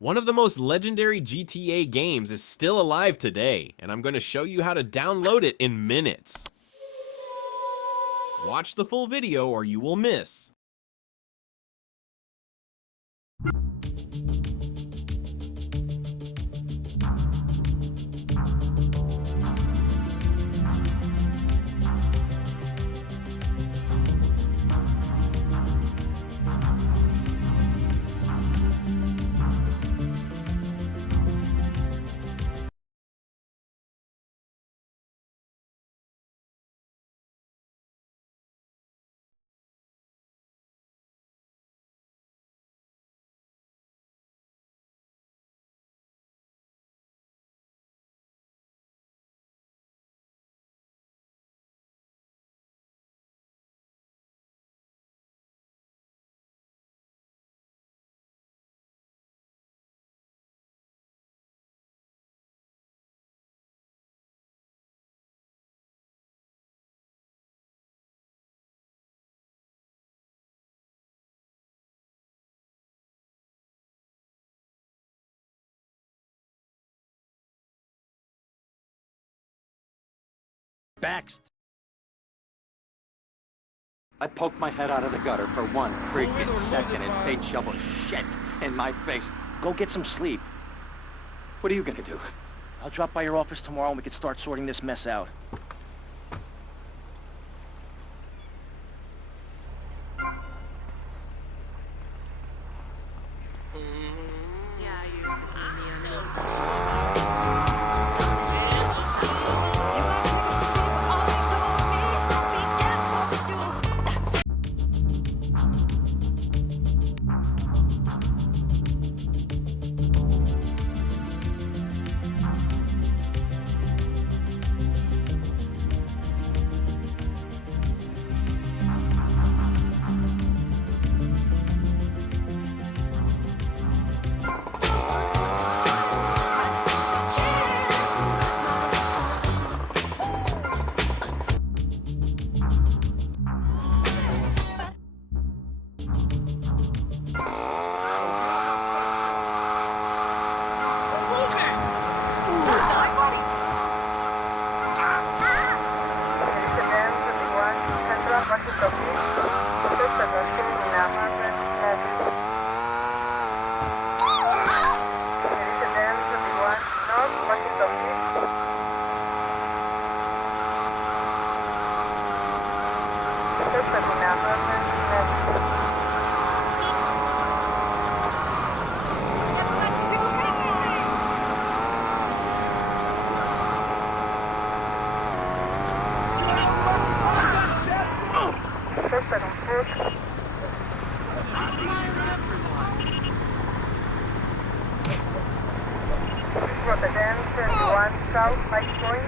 One of the most legendary GTA games is still alive today, and I'm going to show you how to download it in minutes. Watch the full video or you will miss. I poked my head out of the gutter for one freaking second and they'd shovel shit in my face. Go get some sleep. What are you gonna do? I'll drop by your office tomorrow and we can start sorting this mess out.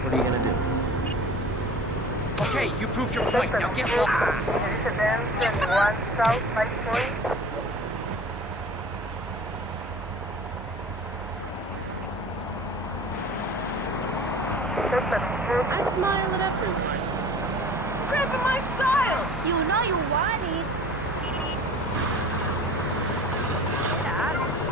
What are you gonna do? Okay, you proved your point. Now get lost. I smile at everyone. Grabbing my style! You know you want it. Get out of here.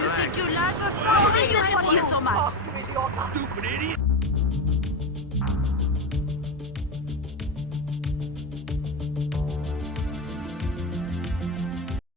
You think you like us? Why do you want so much? Stupid idiot!